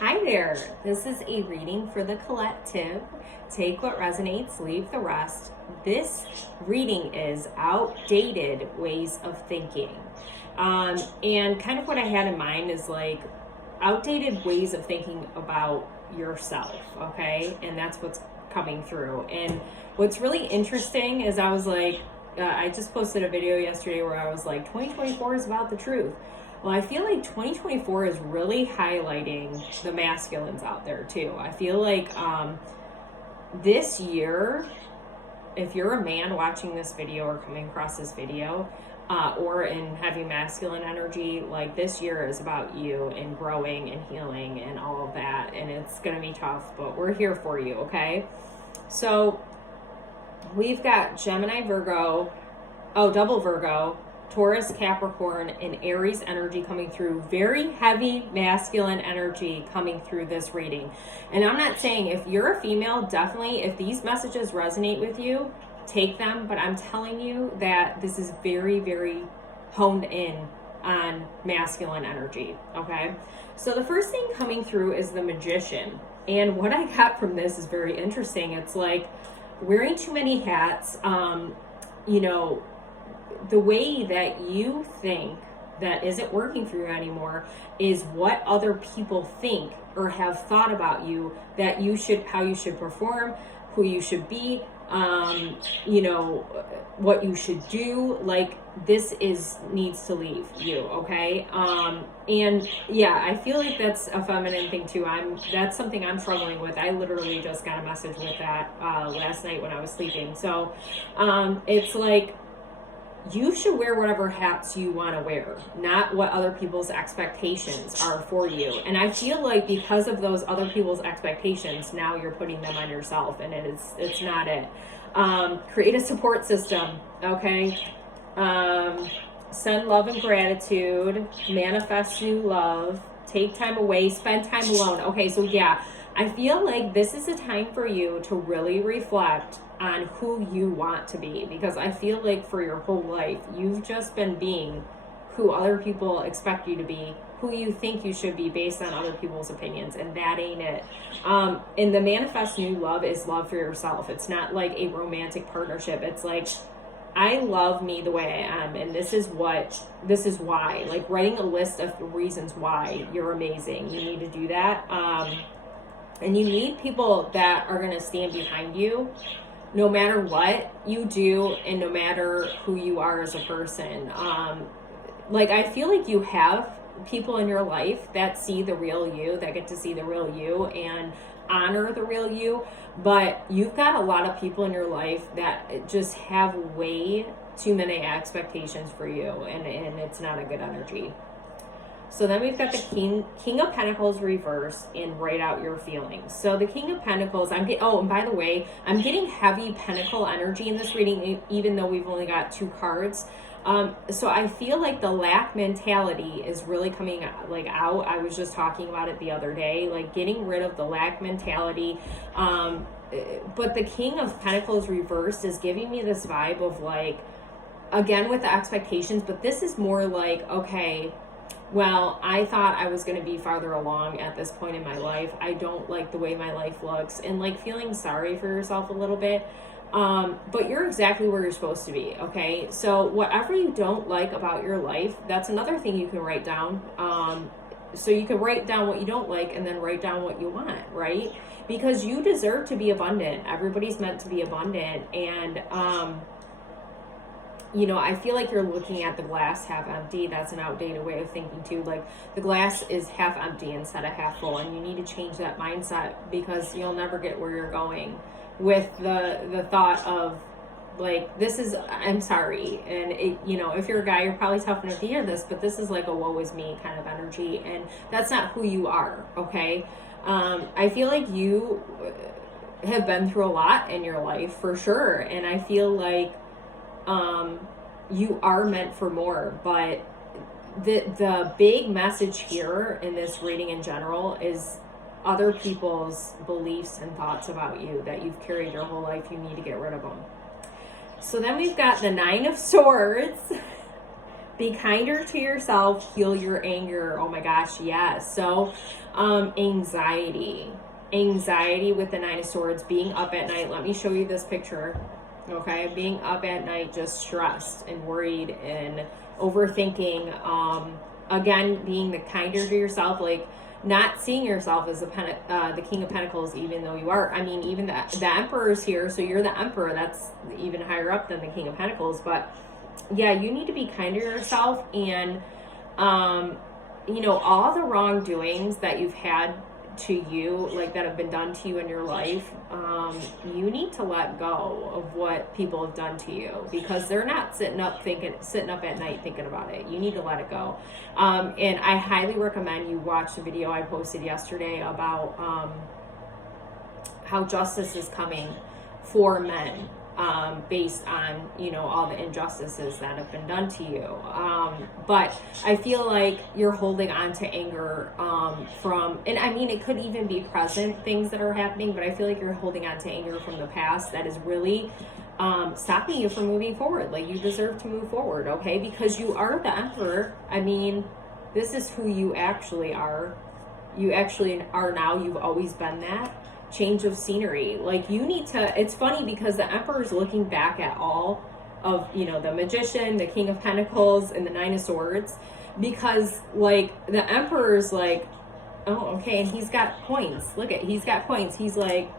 Hi there. This is a reading for the Colettive. Take what resonates, leave the rest. This reading is outdated ways of thinking. And kind of what I had in mind is like outdated ways of thinking about yourself, okay? And that's what's coming through. And what's really interesting is I just posted a video yesterday where I was like, 2024 is about the truth. Well, I feel like 2024 is really highlighting the masculines out there too. I feel like this year, if you're a man watching this video or coming across this video, or in heavy masculine energy, like this year is about you and growing and healing and all of that. And it's going to be tough, but we're here for you, okay? So we've got Gemini, Virgo, double Virgo, Taurus, Capricorn, and Aries energy coming through. Very heavy masculine energy coming through this reading. And I'm not saying if you're a female, definitely if these messages resonate with you, take them. But I'm telling you that this is very, very honed in on masculine energy. Okay. So the first thing coming through is the Magician. And what I got from this is very interesting. It's like wearing too many hats, the way that you think that isn't working for you anymore is what other people think or have thought about you, that you should, how you should perform, who you should be, what you should do. Like this needs to leave you. Okay. And yeah, I feel like that's a feminine thing too. That's something I'm struggling with. I literally just got a message with that, last night when I was sleeping. So, it's like, you should wear whatever hats you want to wear, not what other people's expectations are for you. And I feel like because of those other people's expectations, now you're putting them on yourself, and it's not it. Create a support system, okay? Send love and gratitude, manifest new love, take time away, spend time alone. Okay, so yeah, I feel like this is a time for you to really reflect on who you want to be, because I feel like for your whole life you've just been being who other people expect you to be, who you think you should be based on other people's opinions, and that ain't it. And the manifest new love is love for yourself. It's not like a romantic partnership. It's like, I love me the way I am, and this is why, like writing a list of the reasons why you're amazing. You need to do that. And you need people that are going to stand behind you no matter what you do and no matter who you are as a person. Like I feel like you have people in your life that see the real you, that get to see the real you and honor the real you, but you've got a lot of people in your life that just have way too many expectations for you, and it's not a good energy. So then we've got the King of Pentacles reversed and write out your feelings. So the King of Pentacles, and by the way, I'm getting heavy Pentacle energy in this reading, even though we've only got 2 cards. So I feel like the lack mentality is really coming out. I was just talking about it the other day, like getting rid of the lack mentality. But the King of Pentacles reversed is giving me this vibe of like, again, with the expectations, but this is more like, okay, well, I thought I was going to be farther along at this point in my life. I don't like the way my life looks, and like feeling sorry for yourself a little bit. But you're exactly where you're supposed to be. Okay. So whatever you don't like about your life, that's another thing you can write down. So you can write down what you don't like and then write down what you want, right? Because you deserve to be abundant. Everybody's meant to be abundant. And, I feel like you're looking at the glass half empty. That's an outdated way of thinking too. Like the glass is half empty instead of half full, and you need to change that mindset, because you'll never get where you're going with the thought of like, I'm sorry. And if you're a guy, you're probably tough enough to hear this, but this is like a woe is me kind of energy, and that's not who you are. Okay. I feel like you have been through a lot in your life for sure. And I feel like, you are meant for more, but the big message here in this reading in general is other people's beliefs and thoughts about you that you've carried your whole life. You need to get rid of them. So then we've got the 9 of Swords Be kinder to yourself, heal your anger. Oh my gosh, yes. So, anxiety with the Nine of Swords, being up at night. Let me show you this picture. Okay, being up at night, just stressed and worried and overthinking. Again, being the kinder to yourself, like not seeing yourself as the King of Pentacles, even though you are. I mean, even the Emperor's here, so you're the Emperor. That's even higher up than the King of Pentacles. But yeah, you need to be kind to yourself, and you know, all the wrongdoings that you've had to you, like that have been done to you in your life, you need to let go of what people have done to you, because they're not sitting up at night thinking about it. You need to let it go. And I highly recommend you watch the video I posted yesterday about how justice is coming for men, based on, you know, all the injustices that have been done to you. But I feel like you're holding on to anger from, and I mean, it could even be present things that are happening, but I feel like you're holding on to anger from the past that is really stopping you from moving forward. Like, you deserve to move forward, okay? Because you are the Emperor. I mean, this is who you actually are. You actually are now. You've always been that. Change of scenery. Like, you need to, it's funny because the Emperor is looking back at all of, you know, the Magician, the King of Pentacles, and the Nine of Swords, because like the Emperor's like, oh, okay, and he's got coins. Look at, he's got coins. He's like,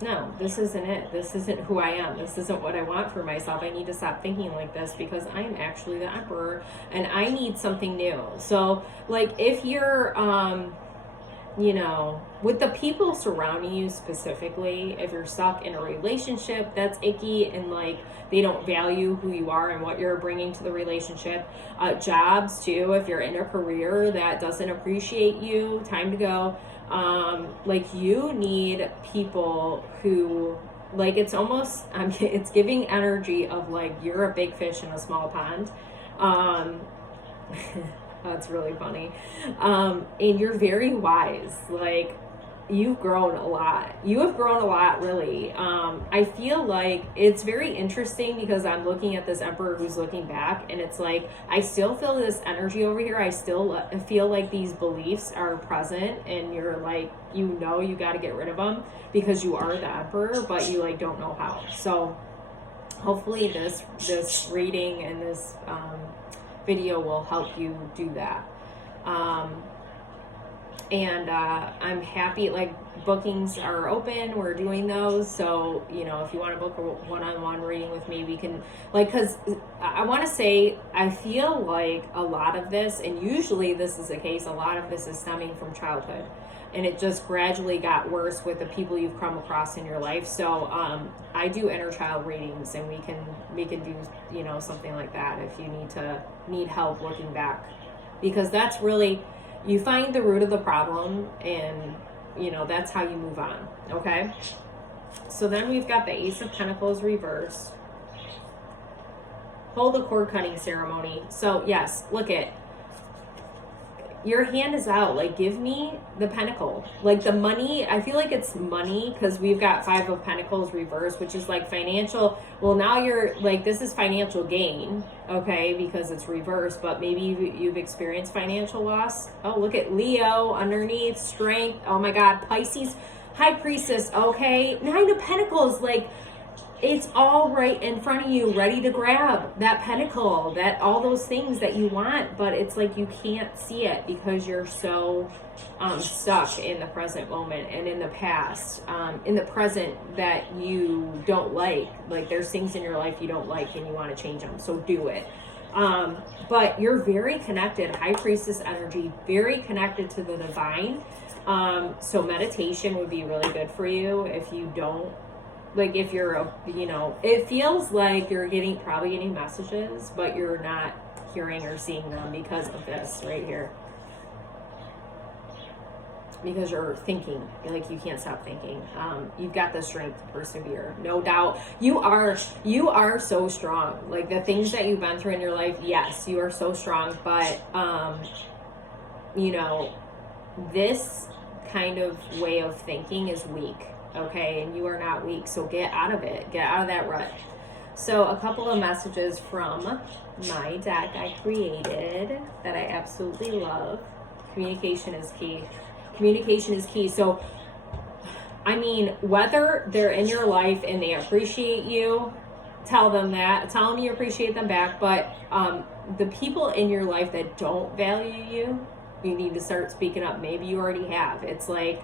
no, this isn't it. This isn't who I am. This isn't what I want for myself. I need to stop thinking like this, because I am actually the Emperor and I need something new. So like, if you're you know, with the people surrounding you specifically, if you're stuck in a relationship that's icky and like they don't value who you are and what you're bringing to the relationship, jobs too, if you're in a career that doesn't appreciate you, time to go. Like, you need people who, like, it's almost, it's giving energy of like you're a big fish in a small pond. That's really funny. And you're very wise. Like, you've grown a lot. You have grown a lot, really. I feel like it's very interesting because I'm looking at this Emperor who's looking back, and it's like, I still feel this energy over here. I still feel like these beliefs are present, and you're like, you know, you got to get rid of them because you are the Emperor, but you like don't know how. So hopefully this reading and this video will help you do that. I'm happy, like, bookings are open. We're doing those. So, you know, if you want to book a one-on-one reading with me, we can, like, because I want to say, I feel like a lot of this, and usually this is the case, a lot of this is stemming from childhood. And it just gradually got worse with the people you've come across in your life. So I do inner child readings, and we can do, you know, something like that if you need help looking back, because that's really, you find the root of the problem, and you know, that's how you move on. Okay, so then we've got the Ace of Pentacles reversed. Hold a cord cutting ceremony. So yes, look at, your hand is out. Like, give me the pentacle, like the money. I feel like it's money because we've got Five of Pentacles reversed, which is like financial. Well, now you're like, this is financial gain, okay, because it's reversed, but maybe you've experienced financial loss. Oh, look at Leo underneath, strength. Oh my God, Pisces, High Priestess. Okay, Nine of Pentacles, like, it's all right in front of you, ready to grab that pentacle, that all those things that you want, but it's like you can't see it because you're so stuck in the present moment and in the past, in the present that you don't like. Like, there's things in your life you don't like and you want to change them, so do it. But you're very connected, High Priestess energy, very connected to the divine. So meditation would be really good for you if you don't, like, if you're, you know, it feels like you're probably getting messages, but you're not hearing or seeing them because of this right here. Because you're thinking, like, you can't stop thinking. You've got the strength to persevere, no doubt. You are so strong. Like, the things that you've been through in your life, yes, you are so strong, but, you know, this kind of way of thinking is weak. Okay, and you are not weak, so get out of it. Get out of that rut. So a couple of messages from my deck I created that I absolutely love. Communication is key. Communication is key. So, I mean, whether they're in your life and they appreciate you, tell them that. Tell them you appreciate them back. But the people in your life that don't value you, you need to start speaking up. Maybe you already have. It's like,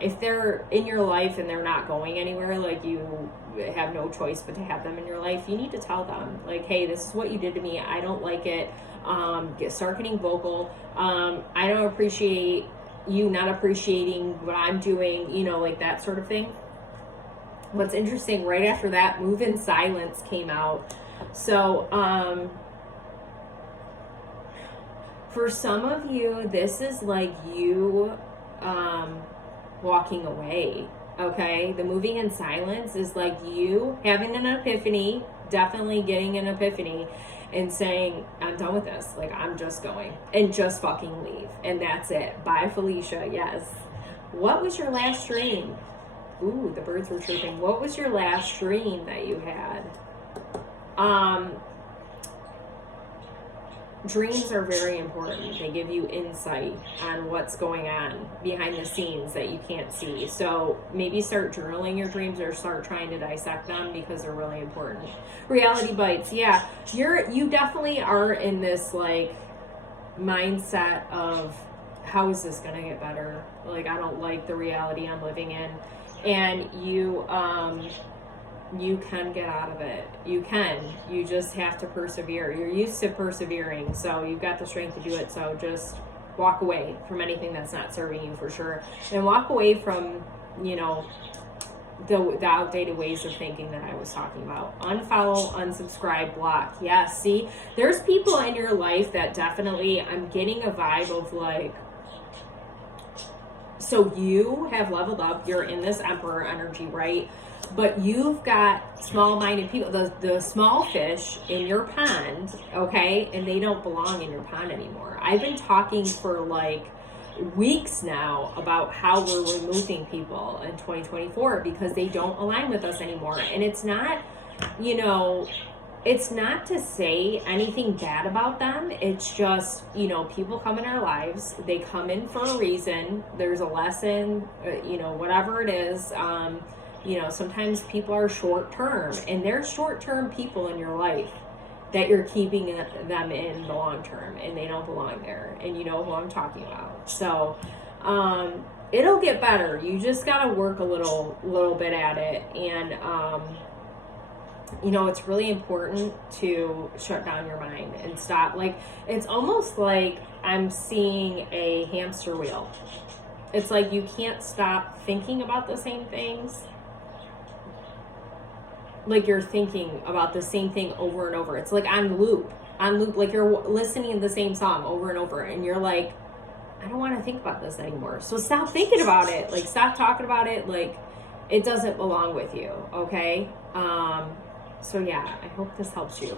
if they're in your life and they're not going anywhere, like you have no choice but to have them in your life, you need to tell them, like, hey, this is what you did to me. I don't like it. Start getting vocal. I don't appreciate you not appreciating what I'm doing, you know, like that sort of thing. What's interesting, right after that, Move in Silence came out. So, for some of you, this is like you, walking away, okay? The moving in silence is like you having an epiphany, definitely getting an epiphany, and saying, I'm done with this. Like, I'm just going. And just fucking leave. And that's it. Bye, Felicia. Yes. What was your last dream? Ooh, the birds were chirping. What was your last dream that you had? Dreams are very important. They give you insight on what's going on behind the scenes that you can't see. So maybe start journaling your dreams or start trying to dissect them because they're really important. Reality bites. Yeah, you definitely are in this like mindset of how is this gonna get better? Like, I don't like the reality I'm living in. And you can get out of it. You can. You just have to persevere. You're used to persevering, so you've got the strength to do it. So just walk away from anything that's not serving you, for sure. And walk away from, you know, the outdated ways of thinking that I was talking about. Unfollow, unsubscribe, block. Yes, see? There's people in your life that definitely, I'm getting a vibe of like, so you have leveled up. You're in this Emperor energy, right? But you've got small-minded people, the small fish in your pond, okay? And they don't belong in your pond anymore. I've been talking for like weeks now about how we're removing people in 2024 because they don't align with us anymore. And it's not, you know, it's not to say anything bad about them. It's just, you know, people come in our lives. They come in for a reason. There's a lesson, you know, whatever it is. You know, sometimes people are short-term, and there's short-term people in your life that you're keeping them in the long-term, and they don't belong there, and you know who I'm talking about. So, it'll get better. You just got to work a little bit at it, and, you know, it's really important to shut down your mind and stop. Like, it's almost like I'm seeing a hamster wheel. It's like you can't stop thinking about the same things. Like you're thinking about the same thing over and over. It's like on loop, like you're listening to the same song over and over, and you're like, I don't want to think about this anymore. So stop thinking about it. Like, stop talking about it. Like, it doesn't belong with you, okay? So yeah, I hope this helps you.